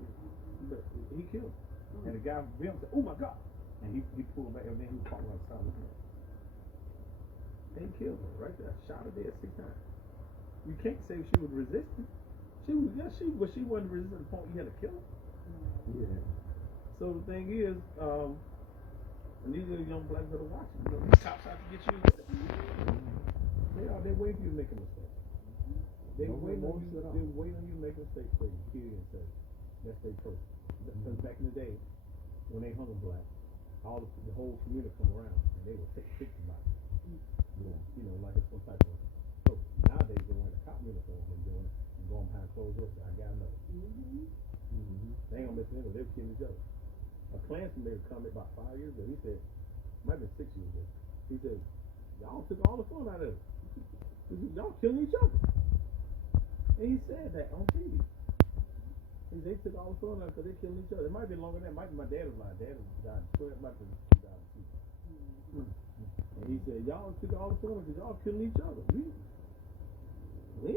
but he killed her. And the guy from said, "Oh my God!" And he pulled back, and then he caught her outside of him. And he killed her right there. Shot her dead 6 times. You can't say she was resisting. She was, yeah, she wasn't resisting to the point you had to kill her. Yeah. So the thing is, and these are young black men watching. You know, these cops out to get you. They're waiting for you to make a mistake. They're waiting on you to make a mistake so you kill you and say, that's their person. Because back in the day, when they hung a black, the whole community come around and they would take pictures about it. Yeah. You know, like it's some type of program. Nowadays they're wearing a cop uniform and doing it and going behind closed doors. I gotta know. They ain't gonna miss anything. They'll kill each other. A Klansman made a comment about 5 years ago. He said, might have been 6 years ago. He said, y'all took all the fun out of it. He said, y'all killing each other. And he said that on TV. And they took all the fun out because they killing each other. It might be longer than that. It might be my dad was like, dad died. It might be 2002. And he said, y'all took all the fun because y'all killing each other. We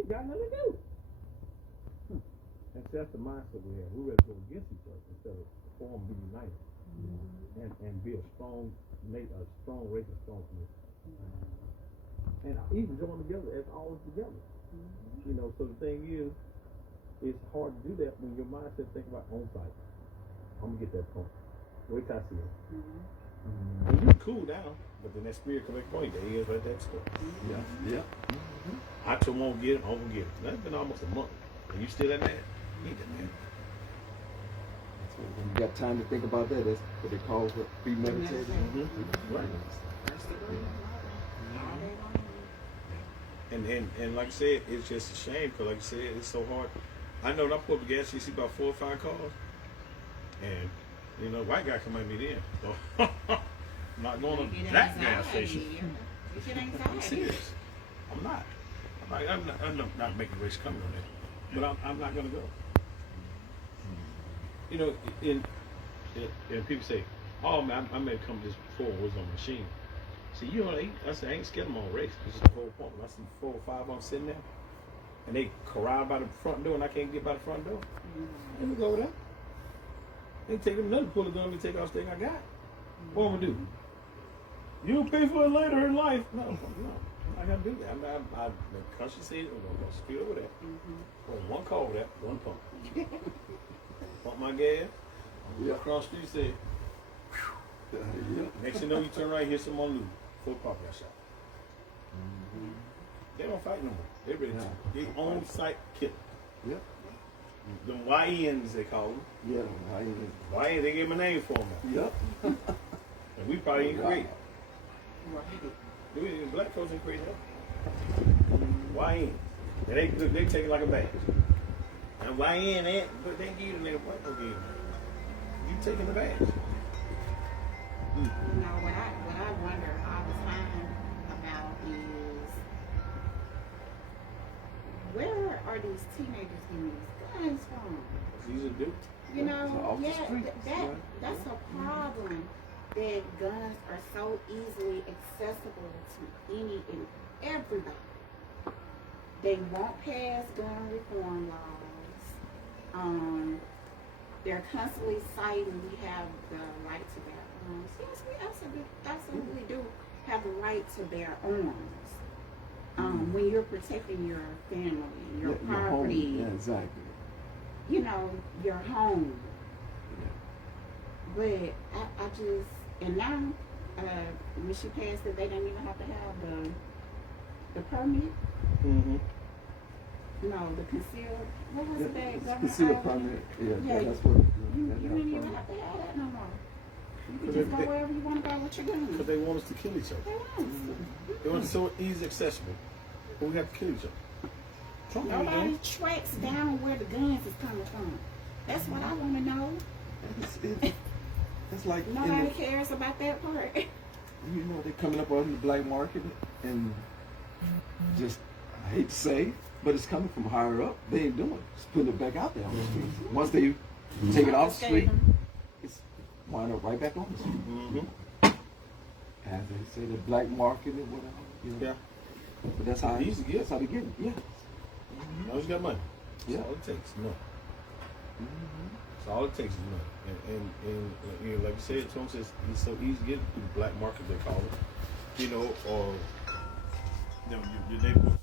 ain't got nothing to do. And that's the mindset we have. We rather go against each other instead of form, be united, and be a strong race, a strong community. And even going together as always together. You know, so the thing is, it's hard to do that when your mindset think about on site. I'm gonna get that point. Wait till I see it. And you cool down, but then that spirit come back point. There he is right there. Yeah. Yeah. I told him I won't get it. I won't get it. That's been almost a month, and you still that man. He that man. So when you got time to think about that, that's what they call premeditated. Right. And like I said, it's just a shame because like I said, it's so hard. I know when I pull up the gas, you see about 4 or 5 cars, and you know, white guy come at me then. So I'm not going to that gas station. I'm serious. I'm not. I'm not making race coming on that, but I'm not going to go. You know, and people say, "Oh man, I may come this before it was on the machine." See, you know, I said I ain't scared of my own race. This is the whole point. When I see 4 or 5 of them sitting there, and they corral by the front door, and I can't get by the front door. Let me go over there. They take them another pull the gun and take off the thing I got. What am I gonna do? You'll pay for it later in life. No, I'm not gonna do that. I'm conscious saying, I'm gonna speed over there. One car over there, one pump. Pump my gas. Yeah. Across the street, say, Yeah. next thing you know, you turn right, hit someone new. Full pop got shot. They don't fight no more. They ready to. They on site kill. Yep. Them YNs they call them. Yeah. YN, they gave them a name for them. Yep. And we probably ain't great. Black folks ain't crazy. YN. And they take it like a badge. And YN, but they give you the name of white folks. You taking the badge. You know, what I wonder all the time about is, where are these teenagers getting these guns from? These are duped. You know, off the streets, that's a problem, that guns are so easily accessible to any and everybody. They won't pass gun reform laws. They're constantly citing we have the right to bear arms. Yes, we absolutely do have the right to bear arms. When you're protecting your family, your property, Your home. Yeah, exactly. you know, your home. But I just, and now, when she passed it, they don't even have to have the permit. No, the concealed, what was it that government? Concealed permit. Yeah, that's what. You don't even have to have that no more. You can just go wherever you want to go with your gun. Because they want us to kill each other. They want it so easy accessible. But we have to kill each other. Nobody tracks down where the guns is coming from. That's what I want to know. It's like nobody cares about that part. You know, they're coming up on the black market and just, I hate to say, but it's coming from higher up. They ain't doing it. Just putting it back out there on the streets. Once they take it off the street, it's winding up right back on the street. Mm-hmm. As they say, the black market or whatever. You know? Yeah. But that's how Easy to get. That's how they get it. Yeah. Now you got money. That's Yeah. all it takes. No. That's all it takes is money. And you know, like you said, Tom says it's so easy to get through the black market, they call it. You know, or you know, your neighborhood.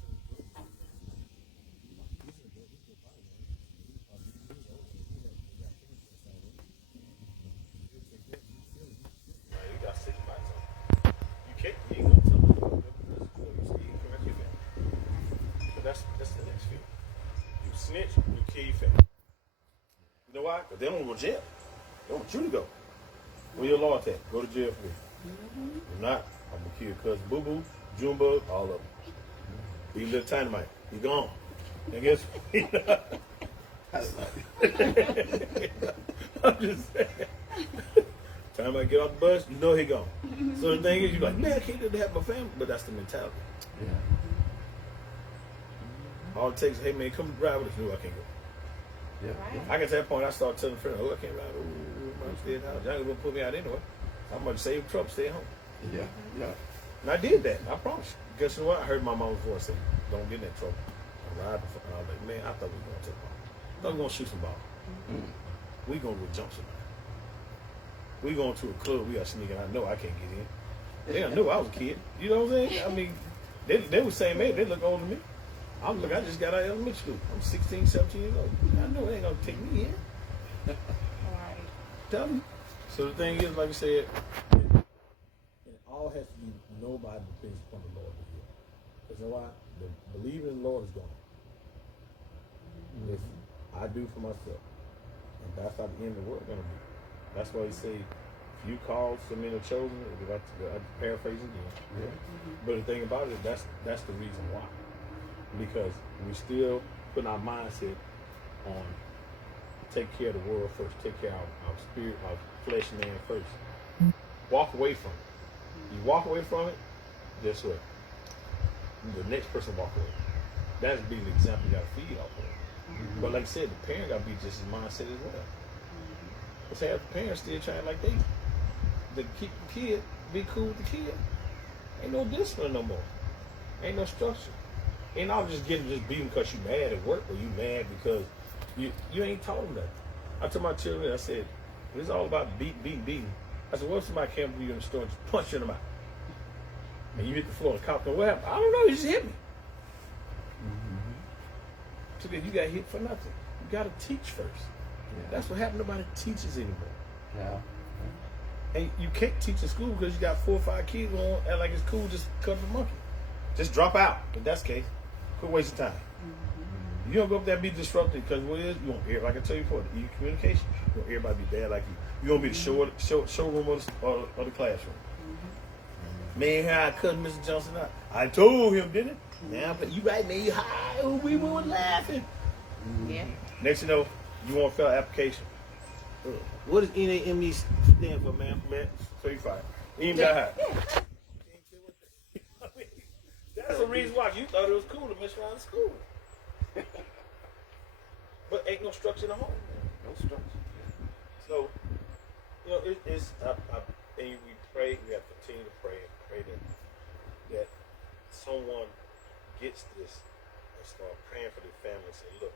You got 6 bites on. You ain't gonna tell them. You correct your family. But that's the next fear. You snitch, you kill your family. You know why? Because they don't want to go to jail. They want you to go. Where your law at? Go to jail for me. If not, I'm gonna kill Cousin Boo Boo, Junebug, all of them. Even little Dynamite, he gone. And guess what? I'm just saying. Time I get off the bus, you know he gone. So the thing is, you're like, man, I can't do that my family. But that's the mentality. Yeah. All it takes is, hey man, come drive with us. No, I can't go. Yeah. Right. I get to that point, I start telling friends, oh, I can't ride. Oh, I'm staying at the house. Y'all ain't gonna put me out anyway. I'm gonna save trouble, stay at home. Yeah. Yeah. And I did that. I promise you. Guess what? I heard my mom's voice say, don't get in that trouble. I ride before. And I was like, man, I thought we were gonna take a ball. I thought we were gonna shoot some ball. We gonna go jump somebody. We going to a club, we got sneaking. I know I can't get in. They knew I was a kid. You know what I'm saying? I mean, they were saying, man, they look older than me. I'm like, I just got out of elementary school. I'm 16, 17 years old. I know they ain't gonna take me in. Right. Tell me. So the thing is, like I said, it all has to be nobody depends upon the Lord. Because you know why? The believing in the Lord is gone. If I do for myself, and that's how the end of the world gonna be. That's why he say, if you call some men are chosen, I paraphrase again. Yeah. But the thing about it, that's the reason why. Because we still put our mindset on take care of the world first, take care of our spirit, our flesh man first. Walk away from it. You walk away from it, guess what? The next person walk away. That's being the example you gotta feed off of. But like I said, the parent gotta be just his mindset as well. Because half the parents still trying like they keep the kid, be cool with the kid. Ain't no discipline no more. Ain't no structure. Ain't all just beaten because you mad at work or you mad because you ain't taught them that. I told my children, I said, it's all about beating. I said, what if somebody came to you in the store and just punched you in the mouth? And you hit the floor, the cop goes, what happened? I don't know, you just hit me. So then you got hit for nothing. You got to teach first. Yeah. That's what happened. Nobody teaches anymore. Yeah. And you can't teach in school because you got 4 or 5 kids on and like it's cool just cut the monkey. Just drop out. In that case, quit wasting time. You don't go up there and be disruptive because what it is, you want everybody, like I tell you before, the communication, you want everybody to be bad like you. You want to be the showroom of the classroom. Man, how I cut Mr. Johnson out. I told him, didn't I? Now, but you right, man, you high. We were laughing. Yeah. Next you know, you want to fill out application. What does NAME stand for, man? So you fired. You ain't got hired. That's the reason why you thought it was cool to mess around in school. But ain't no structure in the home. No structure. So, you know, and we pray, we have to continue to pray and pray that someone gets this and start praying for their family and say, look,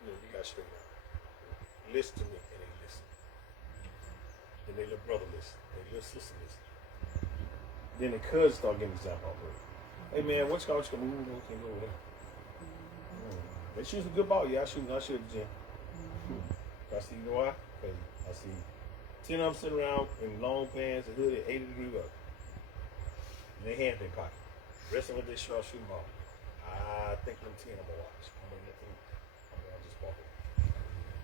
you know, you got to straighten out. Listen to me, and they listen. And their little brother listen. Their little sister listen. Then the cousins start getting example off of it. Hey man, what's called? You can move, can go over there. They shoot a good ball. Yeah, I shoot at the gym. I see, you know why? Because I see 10 of them sitting around in long pants and hoodie, 80-degree weather. And they hand in their pocket. The rest of them, they start shooting ball. I think them 10 I'm going to watch. I'm going to just walk over.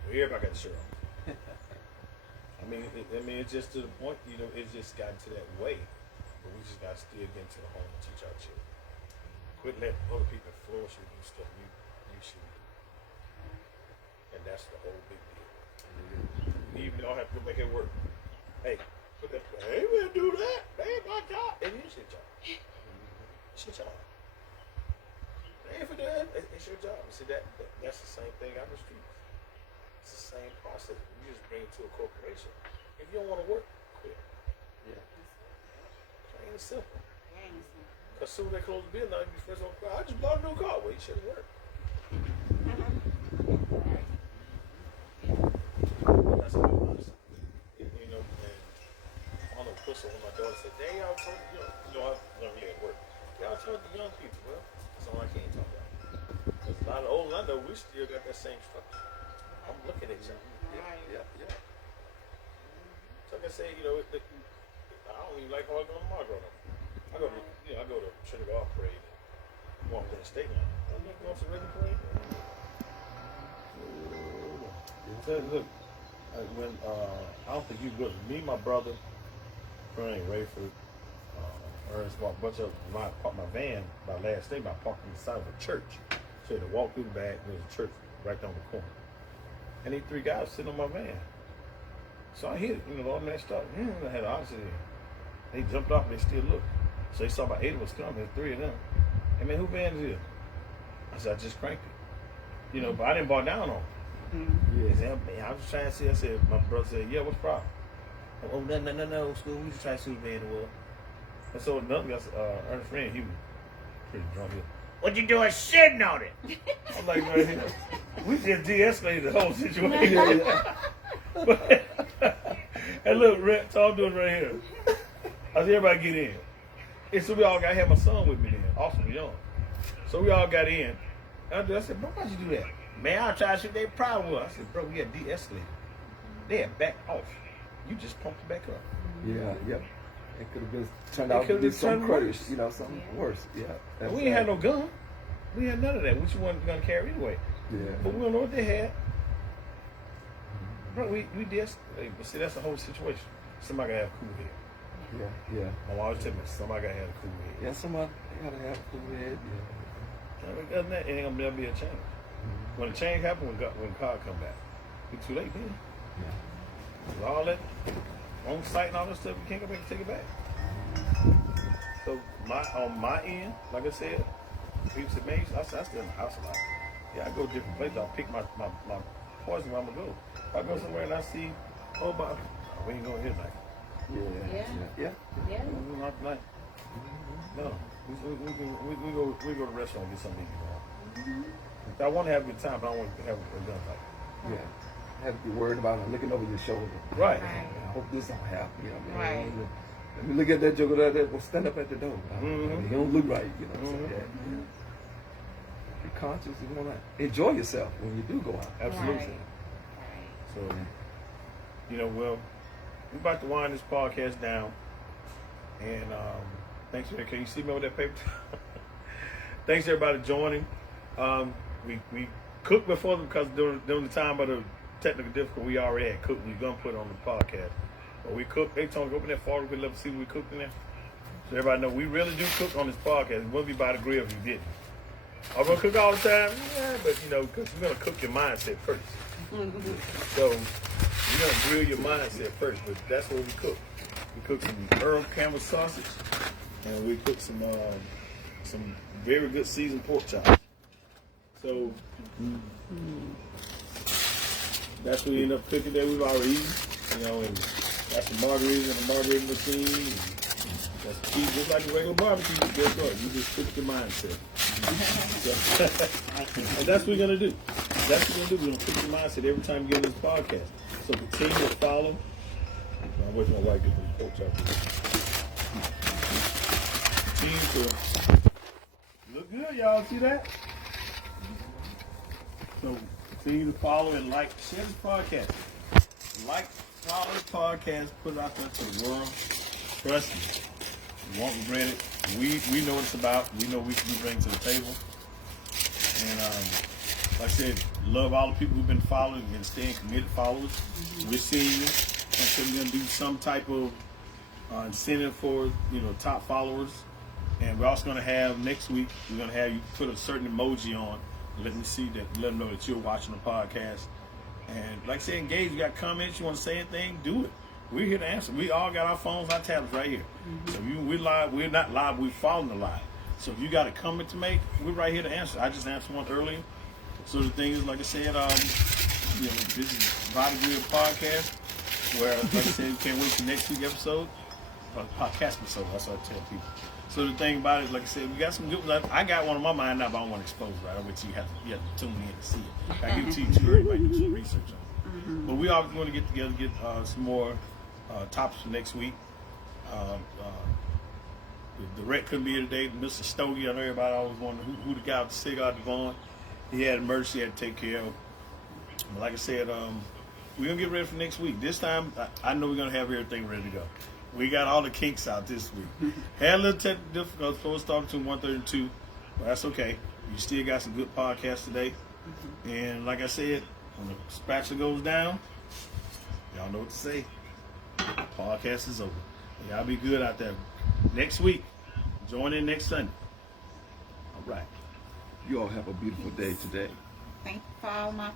Well, everybody got the shirt on. I mean, it's just to the point, you know, it's just gotten to that way. But we just got to still get into the home and teach our children. Quit letting other people influence you to do stuff you shouldn't do. And that's the whole big deal. You don't have to go back and work. Hey, put that, hey, we'll do that. That ain't my job. And you shit y'all. Shit y'all. It's your job. See that's the same thing out in the streets. It's the same process. You just bring it to a corporation. If you don't want to work, quit. Yeah. Plain and simple. Very easy. Because soon they close the business, you be first on I just bought a new car. Well, you should have worked. That's how it was. You know, and on the whistle when my daughter said, "Dang, y'all told I don't really at work. Y'all told the young people, well, that's all I can't talk about. Because a lot of old I know, we still got that same structure. I'm looking at y'all. Yeah. So like I say, I don't even like how I go to Margaret. I go to Trinity Golf Parade and walk to the state line. I'm not going to the regular parade. Look, when I don't think you good. Me, my brother, Frank Rayford, Ernest, walked a bunch of parked my van by last day by parking the side of a church. So I had to walk through the back. There's a church right down the corner, and these 3 guys sitting on my van. So I hit it, all that stuff. I had an oxygen. They jumped off and they still looked. So they saw about 8 of us coming. There's 3 of them. Hey man, who van is this? I said, I just cranked it. But I didn't bar down on it. Yeah. He said, man, I was just trying to see. I said, my brother said, yeah, what's the problem? Oh, no, school. We just trying to see what man it was. And so another guy, Ernest Friend, he was pretty drunk. What you doing sitting on it? I'm like, man, we just de-escalated the whole situation. And look, so I'm doing right here. I said, everybody get in. And so we all got, I had my son with me then, Austin Young. So we all got in. And I said, bro, why'd you do that? Man, I tried to see what their problem was. I said, bro, we had de-escalated. They had backed off. You just pumped it back up. Yeah. It could have been turned out to be something crazy, something worse. Yeah. We ain't had no gun. We had none of that, which you wasn't going to carry anyway. Yeah. But we don't know what they had. Bro, we de-escalated. But see, that's the whole situation. Somebody got to have a cool head. Yeah. My mom always tell me, somebody got to have a cool head. Yeah, somebody gotta have a cool head. Other than that, it ain't going to never be a change. When the change happens, when God come back, it's too late then. With all that on site and all that stuff, you can't go back and take it back. So on my end, like I said, people said, man, I stay in the house a lot. Yeah, I go to different places. I'll pick my poison where I'm gonna go. If I go somewhere and I see, we ain't going here tonight. Yeah. Not tonight. No. We go to the restaurant and get something to eat. I want to have a good time, but I don't want to have a gunfight. Yeah. Have to be worried about it, looking over your shoulder. Right. I hope this don't happen. Right. Let me look at that joker that will stand up at the door. He don't look right, So, be conscious. You want to enjoy yourself when you do go out. Absolutely. Right. So, we're about to wind this podcast down. And thanks for that. Can you see me with that paper? Thanks everybody joining. We cooked before because during the time of the technical difficulty, we already had cooked. We gonna put it on the podcast, but we cooked. They told me open that far. We'd love to see what we cooked in there. So everybody know we really do cook on this podcast. It wouldn't be by the grill if you didn't. Are we gonna cook all the time? Yeah, but because we're gonna cook your mindset first. So we're gonna grill your mindset first, but that's what we cook. We cook some Earl Campbell sausage, and we cook some very good seasoned pork chops. So that's what we end up cooking that we've already eaten, and that's the margarita and the margarita machine. That's cheap, just like a regular barbecue. Guess what? You just cook your mindset. And that's what we're gonna do. That's what we're gonna do. We're gonna cook your mindset every time you get on this podcast. So continue to follow. I'm waiting for my wife to get the pork chop. Continue to look good, y'all. See that? So continue to follow and share this podcast. Follow the podcast, put it out there to the world. Trust me, you won't regret it. We know what it's about. We know what we bring to the table. And like I said, love all the people who've been following and staying committed followers. We're seeing you. Like I said, we're gonna do some type of incentive for top followers. And we're also gonna have next week. We're gonna have you put a certain emoji on. Let them know that you're watching the podcast. And like I said, engage. You got comments, you want to say anything, do it. We're here to answer. We all got our phones, our tablets right here. So we're live. We're not live. We're following the live. So if you got a comment to make, we're right here to answer. I just answered one earlier. So the thing is, like I said, this is Body Good Podcast, where, like I said, we can't wait for next week's episode. Podcast episode, that's what I tell people. So the thing about it is, like I said, we got some good ones. I got one on my mind now, but I don't want to expose it, right? I bet you have to tune in to see it. I give it to you too early, right? Do some research on it. Mm-hmm. But we are going to get together, get some more topics for next week. The rec couldn't be here today. Mr. Stogie, I know everybody always wondering who the guy with the cigar, Devon. He had an emergency he had to take care of. But like I said, we're going to get ready for next week. This time, I know we're going to have everything ready to go. We got all the kinks out this week. Had a little technical difficulty. Supposed to start between 1:30 and 2, but that's okay. You still got some good podcasts today. And like I said, when the spatula goes down, y'all know what to say. Podcast is over. Y'all be good out there. Next week, join in next Sunday. All right. You all have a beautiful day today. Thank you for all my